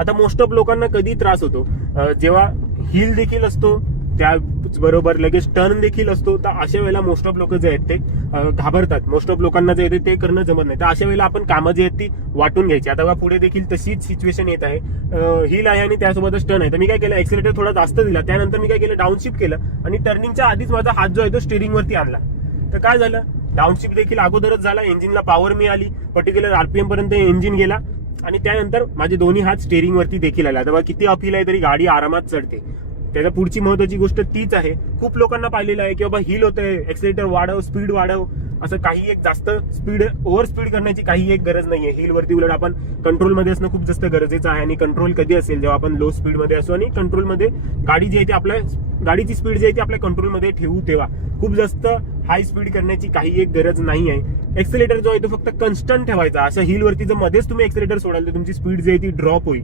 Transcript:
आता most of लोकांना कधी त्रास होतो, जेव्हा हिल देखील असतो त्याचबरोबर लगेच टर्न देखील असतो, तर अशा वेळेला मोस्ट ऑफ लोक जे आहेत ते घाबरतात. मोस्ट ऑफ लोकांना जे आहे ते करणं जमत नाही. तर अशा वेळेला आपण कामं जी आहेत ती वाटून घ्यायची. आता पुढे देखील तशीच सिच्युएशन येत आहे, हिल आहे आणि त्यासोबतच टर्न आहे. तर मी काय केलं, एक्सिलेटर थोडा जास्त दिला, त्यानंतर मी काय केलं, डाऊनशिफ्ट केलं आणि टर्निंगच्या आधीच माझा हात जो आहे तो स्टिअरिंग वरती आणला. तर काय झालं, डाऊनशिफ्ट देखील अगोदरच झाला, इंजिनला पॉवर मिळाली, पर्टिक्युलर आरपीएम पर्यंत इंजिन गेला आणि त्यानंतर माझे दोन्ही हात स्टिअरिंग वरती देखील आला. तेव्हा किती अपील आहे तरी गाडी आरामात चढते. त्याच्या पुढची महत्वाची गोष्ट तीच आहे. खूप लोकांना पाहिलेलं आहे की बाबा हिल होतंय, एक्सिलेटर वाढव, स्पीड वाढव, असं काही एक जास्त स्पीड ओव्हर स्पीड करण्याची काही एक गरज नाहीये. हिल वरती उलट आपण कंट्रोलमध्ये असणं खूप जास्त गरजेचं आहे. आणि कंट्रोल कधी असेल, जेव्हा आपण लो स्पीडमध्ये असो आणि कंट्रोलमध्ये गाडी जी आहे ती आपल्या गाडीची स्पीड जी आहे ती आपल्या कंट्रोलमध्ये ठेवू. तेव्हा खूप जास्त हाय स्पीड करण्याची काही एक गरज नाही आहे. एक्सिलेटर जो आहे तो फक्त कन्स्टंट ठेवायचा. असं हिल वरती जर मध्येच तुम्ही एक्सिलेटर सोडाल तर तुमची स्पीड जी आहे ती ड्रॉप होईल.